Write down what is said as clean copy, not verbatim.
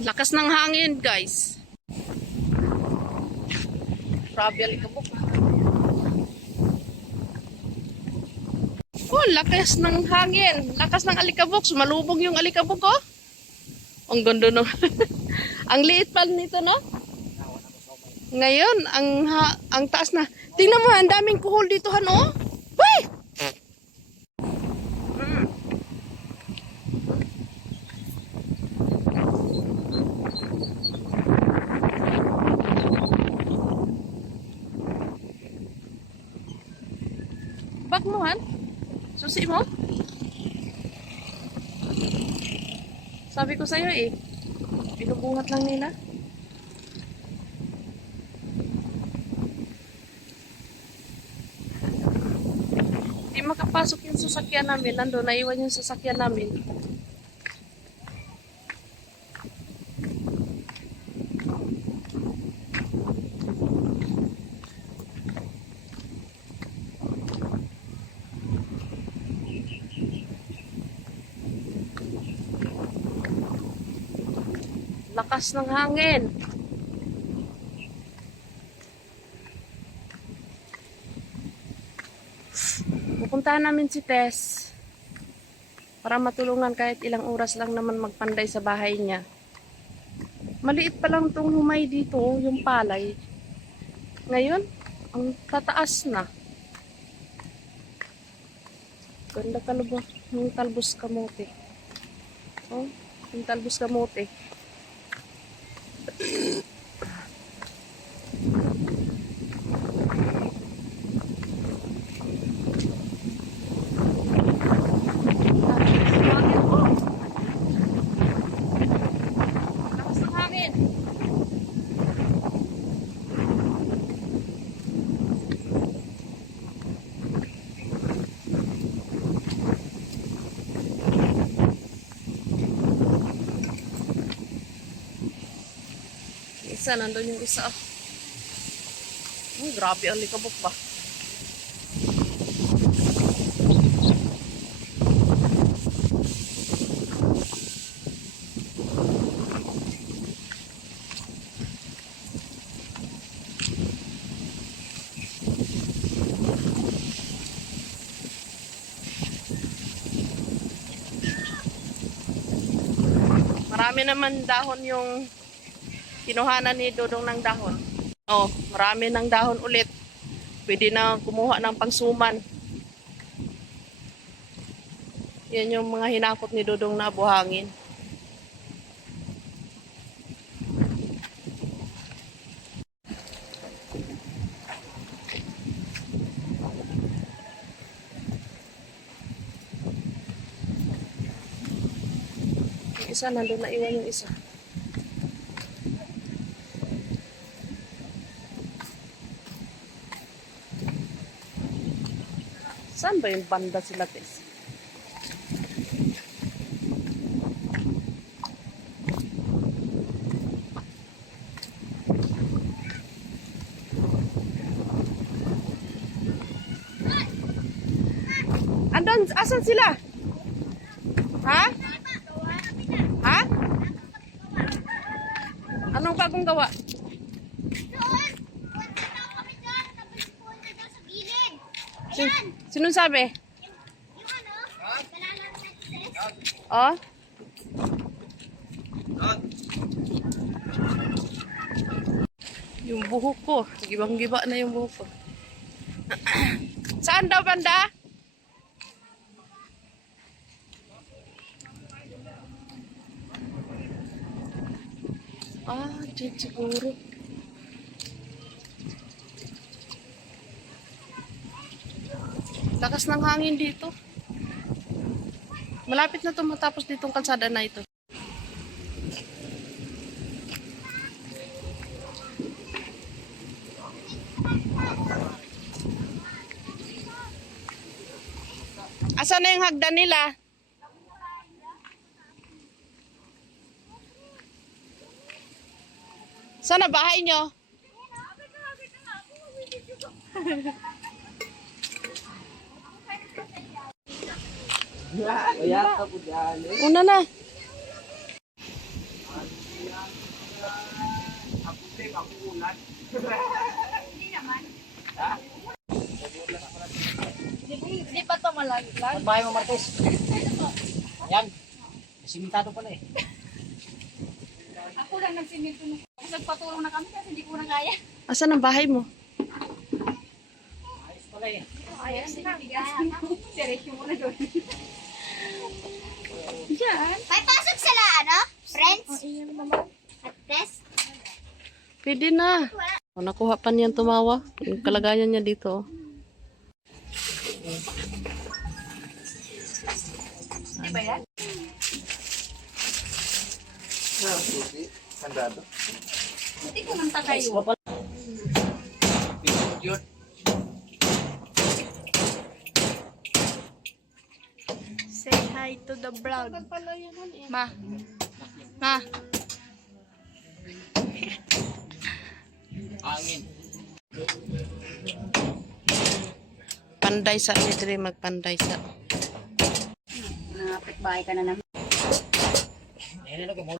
Lakas ng hangin, guys. Grabe alikabok. Oh, lakas ng hangin. Lakas ng alikabok. Sumalubog yung alikabok, oh. Ang ganda no. Ang liit pa nito, no? Ngayon, ang taas na. Tingnan mo, ang daming kuhol dito, ano? Uy! Bag mo, Han? Susi mo? Sabi ko sa'yo eh. Binubuhat lang nila. Hindi makapasok yung sasakyan namin. Nandun, naiwan yung sasakyan namin. Lakas ng hangin. Pupuntahan namin si Tess para matulungan kahit ilang oras lang naman magpanday sa bahay niya. Maliit pa lang tong humay dito, yung palay. Ngayon, ang tataas na. Ganda kalubos yung talbos kamote. Oh, yung talbos kamote. Lakas ng hangin. Isa, nandun yung isa. Grabe ang likabok ba? Marami naman dahon yung kinuhanan ni Dodong ng dahon. Oh, marami ng dahon ulit. Pwede na kumuha ng pangsuman. Yan yung mga hinakot ni Dodong na buhangin. Yung isa, nandun na iwan yung isa. Saan ba yung banda sila, Tess? Andun, asan sila? Ha? Ha? Anong bagong gawa? Sinong sabi? Oh? Yung buhok ko. Gibang-giba na yung buhok ko. Saan daw banda? Ah, dyan siguro. Lakas ng hangin dito. Malapit na ito matapos ditong kalsada na ito. Asan na yung hagdan nila? Saan na bahay nyo? Una na. Hindi pa ito malaglag. Ang bahay mo, Martes. Ayan. Simentado pala eh. Ako lang nagsiminto na. Nagpatulong na kami kasi hindi ko na kaya. Asan ang bahay mo? Ayos pala eh. Ayos na. Seryoso mo na doon. Diyan. May pasok sila, ano? Friends? At test? Pwede na. O, nakuha pa niyan tumawa. Yung kalagayan niya dito. Di ba yan? Hindi ko nang tagayo. Yun. Say hi to the vlog. Ma. Ma. Hangin. Panday sa ni Dre, magpanday sa. Napit bahay ka na naman. Ayan na lang.